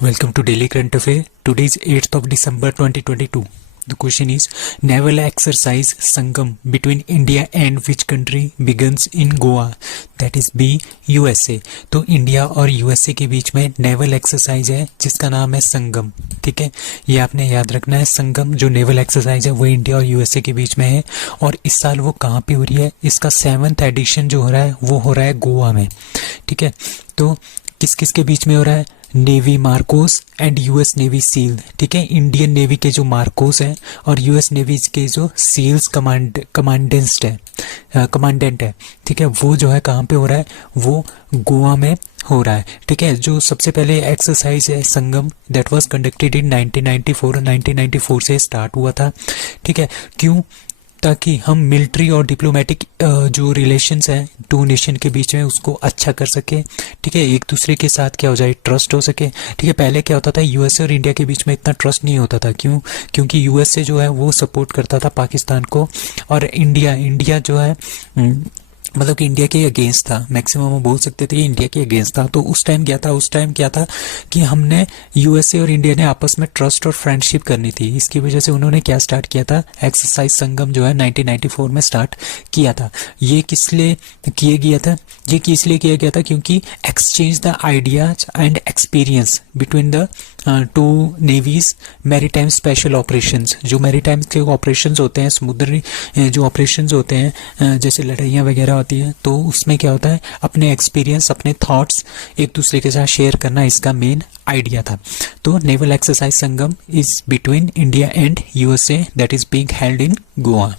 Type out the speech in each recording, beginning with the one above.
Welcome to Daily Current Affair. Today is 8th of December 2022. The question is, naval exercise Sangam between India and which country begins in Goa? That is B, USA. तो India और USA के बीच में naval exercise है जिसका नाम है संगम. ठीक है, ये आपने याद रखना है. संगम जो नेवल एक्सरसाइज है वो इंडिया और यूएसए के बीच में है और इस साल वो कहाँ पे हो रही है? इसका 7th एडिशन जो हो रहा है वो हो रहा है गोवा में. ठीक है, तो किस किस के बीच में हो रहा है? Navy Marcos and US navy seal. ठीक है, इंडियन नेवी के जो मार्कोस हैं और यूएस नेवी के जो सील्स कमांडेंट है. ठीक है, वो जो है कहाँ पे हो रहा है? वो गोवा में हो रहा है. ठीक है, जो सबसे पहले एक्सरसाइज है संगम दैट वाज कंडक्टेड इन 1994 से स्टार्ट हुआ था. ठीक है, क्यों? ताकि हम मिलिट्री और डिप्लोमेटिक जो रिलेशंस हैं टू नेशन के बीच में उसको अच्छा कर सके. ठीक है, एक दूसरे के साथ क्या हो जाए? ट्रस्ट हो सके. ठीक है, पहले क्या होता था यूएसए और इंडिया के बीच में इतना ट्रस्ट नहीं होता था. क्यों? क्योंकि यूएसए जो है वो सपोर्ट करता था पाकिस्तान को और इंडिया जो है मतलब कि इंडिया के अगेंस्ट था. मैक्सिमम हम बोल सकते थे कि इंडिया के अगेंस्ट था. तो उस टाइम क्या था कि हमने यूएसए और इंडिया ने आपस में ट्रस्ट और फ्रेंडशिप करनी थी. इसकी वजह से उन्होंने क्या स्टार्ट किया था? एक्सरसाइज संगम जो है 1994 में स्टार्ट किया था. ये किस लिए किया गया था? ये इसलिए किया गया था क्योंकि exchange the ideas and experience between the two navies maritime special operations. जो मैरीटाइम के ऑपरेशंस होते हैं, समुद्री जो ऑपरेशंस होते हैं, जैसे लड़ाइयाँ वगैरह होती है, तो उसमें क्या होता है? अपने एक्सपीरियंस, अपने थॉट्स एक दूसरे के साथ शेयर करना इसका मेन आइडिया था. तो naval exercise Sangam is between India and USA that is being held in Goa.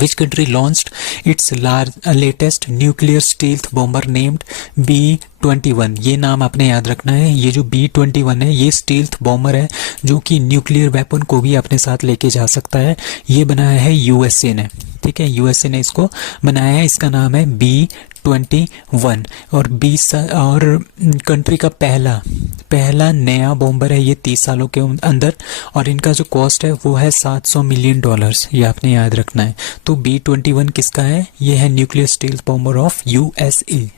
Which country launched its latest nuclear stealth bomber named B-21? ये नाम आपने याद रखना है. ये जो B-21 है ये स्टील्थ बॉम्बर है जो कि न्यूक्लियर वेपन को भी अपने साथ लेके जा सकता है. ये बनाया है यूएसए ने. ठीक है, यूएसए ने इसको बनाया है. इसका नाम है B-21 और कंट्री का पहला नया बॉम्बर है ये 30 सालों के अंदर और इनका जो कॉस्ट है वो है $700 मिलियन. ये आपने याद रखना है. तो B-21 किसका है? ये है nuclear stealth bomber of USA.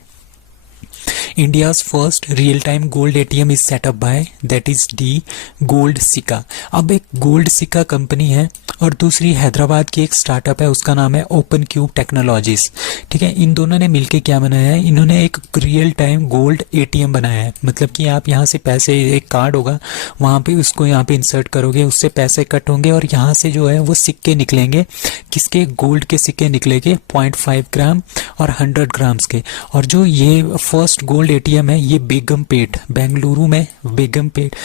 India's first real-time gold ATM is set up by that is D Gold Sika. अब एक गोल्ड सिक्का कंपनी है और दूसरी हैदराबाद की एक स्टार्टअप है उसका नाम है ओपन क्यूब टेक्नोलॉजीज. ठीक है, इन दोनों ने मिलके क्या बनाया है? इन्होंने एक रियल टाइम गोल्ड ATM बनाया है. मतलब कि आप यहाँ से पैसे, एक कार्ड होगा वहाँ पे उसको यहाँ पे इंसर्ट करोगे, उससे पैसे कट होंगे और यहाँ से जो है वो सिक्के निकलेंगे. किसके? गोल्ड के सिक्के निकलेंगे 0.5 ग्राम और 100 ग्राम्स के. और जो ये फर्स्ट गोल्ड ATM है ये बेगमपेट, बेंगलुरु में बेगमपेट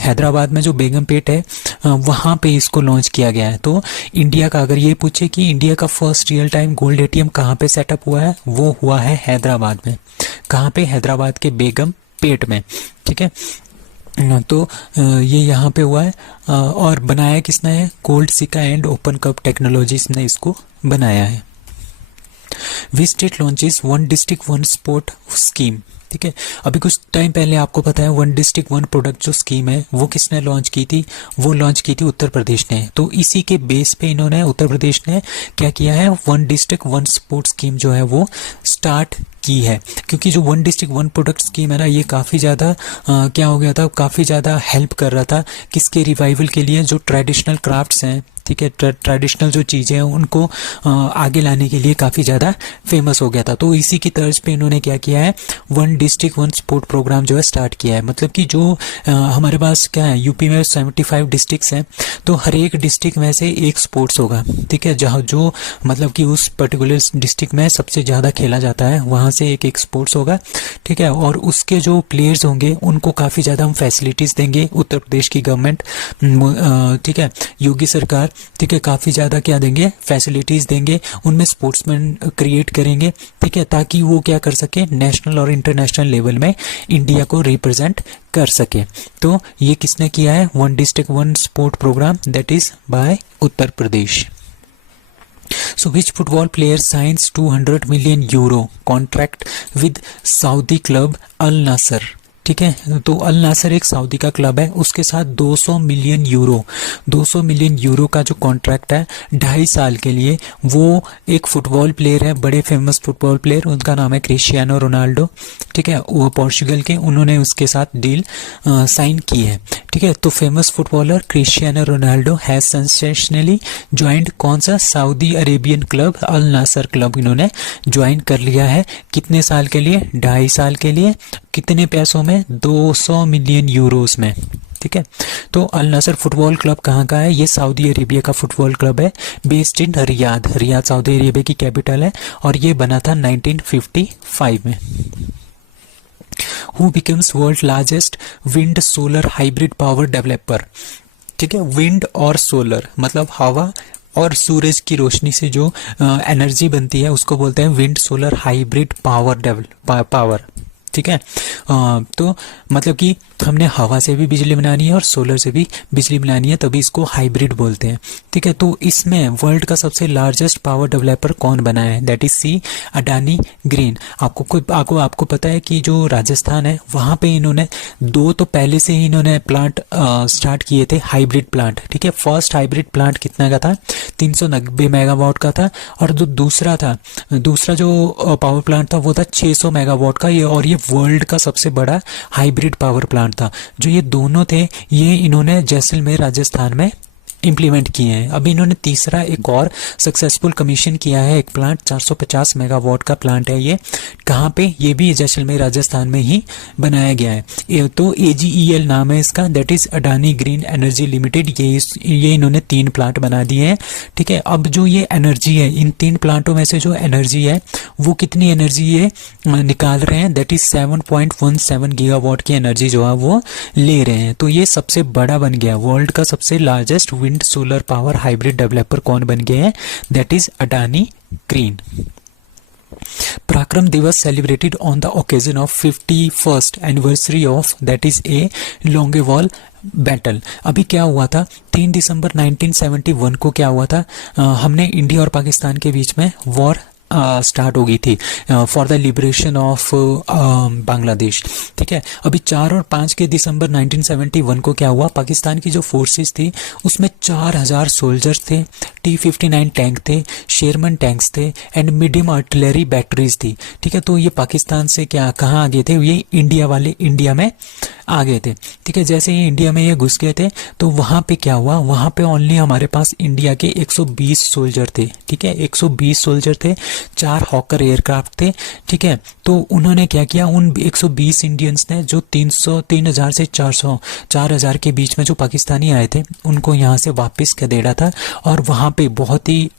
हैदराबाद में जो बेगमपेट है वहाँ पे इसको लॉन्च किया गया है. तो इंडिया का, अगर ये पूछे कि इंडिया का first real time gold ATM कहाँ पे सेटअप हुआ है, वो हुआ है हैदराबाद में. कहाँ पे? हैदराबाद के बेगमपेट में. ठीक है, तो ये यहाँ पे हुआ है और बनाया किसने है? गोल्ड सिक्का एंड ओपन कप टेक्नोलॉजीज ने इसको बनाया है. Which state launches one district one sport scheme? ठीक है, अभी कुछ टाइम पहले आपको पता है वन डिस्ट्रिक्ट वन प्रोडक्ट जो स्कीम है वो किसने लॉन्च की थी? वो लॉन्च की थी उत्तर प्रदेश ने. तो इसी के बेस पे इन्होंने, उत्तर प्रदेश ने क्या किया है? One district one sport scheme जो है वो स्टार्ट की है. क्योंकि जो one district one product scheme है ना, ये काफ़ी ज़्यादा क्या हो गया था? काफ़ी ज़्यादा हेल्प कर रहा था किसके रिवाइवल के लिए? जो ट्रेडिशनल क्राफ्ट्स हैं, ठीक है, ट्रेडिशनल जो चीज़ें हैं उनको आगे लाने के लिए काफ़ी ज़्यादा फेमस हो गया था. तो इसी की तर्ज पे इन्होंने क्या किया है? One district one sport program जो है स्टार्ट किया है. मतलब कि जो हमारे पास क्या है, यूपी में 75 डिस्ट्रिक्ट्स हैं, तो हर एक डिस्ट्रिक्ट में से एक स्पोर्ट्स होगा. ठीक है, जहाँ जो मतलब कि उस पर्टिकुलर डिस्ट्रिक्ट में सबसे ज़्यादा खेला जाता है वहाँ से एक स्पोर्ट्स होगा. ठीक है, और उसके जो प्लेयर्स होंगे उनको काफ़ी ज़्यादा हम फैसिलिटीज़ देंगे. उत्तर प्रदेश की गवर्नमेंट, ठीक है, योगी सरकार, ठीक है, काफ़ी ज़्यादा क्या देंगे? फैसिलिटीज़ देंगे. उनमें स्पोर्ट्समैन क्रिएट करेंगे. ठीक है, ताकि वो क्या कर सके? नेशनल और इंटरनेशनल लेवल में इंडिया को रिप्रेजेंट कर सके. तो ये किसने किया है? One district one sport program that is by Uttar Pradesh. So which football player signs 200 million euro contract with Saudi club Al Nassr? ठीक है। तो अल नासर एक सऊदी का क्लब है, उसके साथ 200 मिलियन यूरो का जो कॉन्ट्रैक्ट है 2.5 साल के लिए। वो एक फुटबॉल प्लेयर है, बड़े फेमस फुटबॉल प्लेयर, उनका नाम है क्रिस्टियानो रोनाल्डो, ठीक है, वो पोर्चुगल के, उन्होंने उसके साथ डील साइन की है, ठीक है। तो famous footballer Cristiano Ronaldo has sensationally joined कौन सा, Saudi Arabian club Al Nassr club इन्होंने ज्वाइन कर लिया है। कितने साल के लिए, 2.5 साल के लिए। कितने पैसों में, 200 मिलियन यूरोस में, ठीक है। तो अल नासर फुटबॉल क्लब कहाँ का है, ये सऊदी अरेबिया का फुटबॉल क्लब है, based in Riyadh Saudi Arabia की कैपिटल है, और ये बना था 1955 में। Who becomes world largest wind solar hybrid power developer, ठीक है। विंड और सोलर मतलब हवा और सूरज की रोशनी से जो एनर्जी बनती है उसको बोलते हैं विंड सोलर हाइब्रिड पावर, ठीक है। तो मतलब कि हमने हवा से भी बिजली बनानी है और सोलर से भी बिजली बनानी है, तभी इसको हाइब्रिड बोलते हैं, ठीक है। तो इसमें वर्ल्ड का सबसे लार्जेस्ट पावर डेवलपर कौन बना है, दैट इज सी अडानी ग्रीन। आपको पता है कि जो राजस्थान है वहाँ पे इन्होंने 2 तो पहले से ही इन्होंने प्लांट स्टार्ट किए थे, हाइब्रिड प्लांट, ठीक है। फर्स्ट हाइब्रिड प्लांट कितना का था, 390 मेगावाट का था, और जो दूसरा जो पावर प्लांट था वो था 600 मेगावाट का, और ये वर्ल्ड का सबसे बड़ा हाइब्रिड पावर प्लांट था। जो ये दोनों थे ये इन्होंने जैसलमेर राजस्थान में इम्प्लीमेंट किए हैं। अभी इन्होंने तीसरा एक और सक्सेसफुल कमीशन किया है, एक प्लांट 450 मेगावाट का प्लांट है। ये कहाँ पे, ये भी जैसलमेर राजस्थान में ही बनाया गया है। तो AGEL नाम है इसका, that is Adani green energy limited. ये इन्होंने 3 प्लांट बना दिए हैं, ठीक है। अब जो ये एनर्जी है, इन 3 प्लांटों में से जो एनर्जी है वो कितनी एनर्जी ये निकाल रहे हैं, दैट इज 7.17 गीगावाट की एनर्जी जो है वो ले रहे हैं। तो ये सबसे बड़ा बन गया, वर्ल्ड का सबसे largest wind solar power hybrid developer कौन बन गए हैं, that is Adani green. Parakram Diwas celebrated on the occasion of 51st anniversary of that is a Longewala battle. अभी क्या हुआ था, 3 दिसंबर 1971 को क्या हुआ था, हमने इंडिया और पाकिस्तान के बीच में वॉर स्टार्ट हो गई थी for the liberation of Bangladesh, ठीक है। अभी 4 और 5 के दिसंबर 1971 को क्या हुआ, पाकिस्तान की जो फोर्सेस थी उसमें 4000 सोल्जर्स थे, T-59 टैंक थे, शेरमन टैंक्स थे, एंड मीडियम आर्टिलरी बैटरीज थी, ठीक है। तो ये पाकिस्तान से कहाँ आ गए थे, ये इंडिया वाले इंडिया में आ गए थे, ठीक है। जैसे ही इंडिया में ये घुस गए थे तो वहाँ पे क्या हुआ, वहाँ पे ओनली हमारे पास इंडिया के 120 सोल्जर थे, ठीक है, 120 सोल्जर थे, 4 हॉकर एयरक्राफ्ट थे, ठीक है। तो उन्होंने क्या किया, उन 120 इंडियंस ने जो 3000 से 4000 के बीच में जो पाकिस्तानी आए थे उनको यहाँ से वापस खदेड़ा था, और वहाँ पे बहुत ही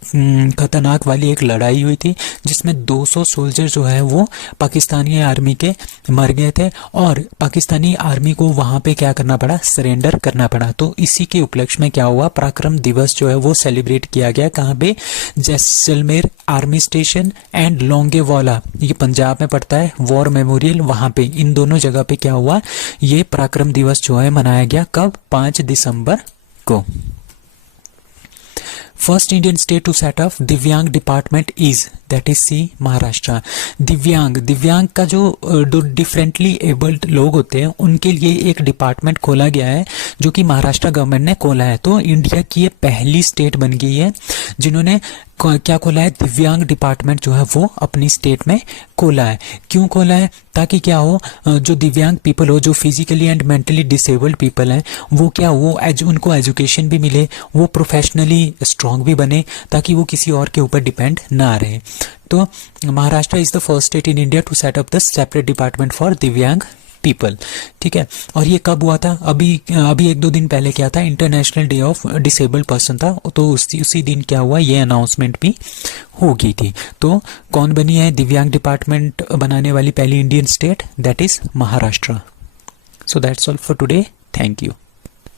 खतरनाक वाली एक लड़ाई हुई थी जिसमें 200 सोल्जर जो है वो पाकिस्तानी आर्मी के मर गए थे, और पाकिस्तानी आर्मी को वहाँ पे क्या करना पड़ा, सरेंडर करना पड़ा। तो इसी के उपलक्ष्य में क्या हुआ, पराक्रम दिवस जो है वो सेलिब्रेट किया गया, कहाँ पे, Jaisalmer army station and Longewala, ये पंजाब में पड़ता है, वॉर मेमोरियल, वहाँ पे इन दोनों जगह पे क्या हुआ, ये पराक्रम दिवस जो है मनाया गया। कब, 5 दिसंबर को। First Indian state to set up divyang department is, that is C Maharashtra. दिव्यांग का जो डिफरेंटली एबल्ड लोग होते हैं उनके लिए एक डिपार्टमेंट खोला गया है जो कि महाराष्ट्र गवर्नमेंट ने खोला है। तो इंडिया की ये पहली स्टेट बन गई है जिन्होंने क्या खोला है, दिव्यांग डिपार्टमेंट जो है वो अपनी स्टेट में खोला है। क्यों खोला है, ताकि क्या हो, जो दिव्यांग पीपल हो, जो physically and mentally disabled people हैं, वो क्या, उनको एजुकेशन भी मिले, वो प्रोफेशनली स्ट्रांग भी बने, ताकि वो किसी और के ऊपर डिपेंड ना रहे। तो Maharashtra is the first state in India to set up the separate department for divyang people, ठीक है। और ये कब हुआ था, अभी 1-2 दिन पहले क्या था, international day of disabled person था, तो उसी दिन क्या हुआ, ये अनाउंसमेंट भी हो गई थी। तो कौन बनी है दिव्यांग डिपार्टमेंट बनाने वाली पहली Indian state, that is Maharashtra. So that's all for today, thank you.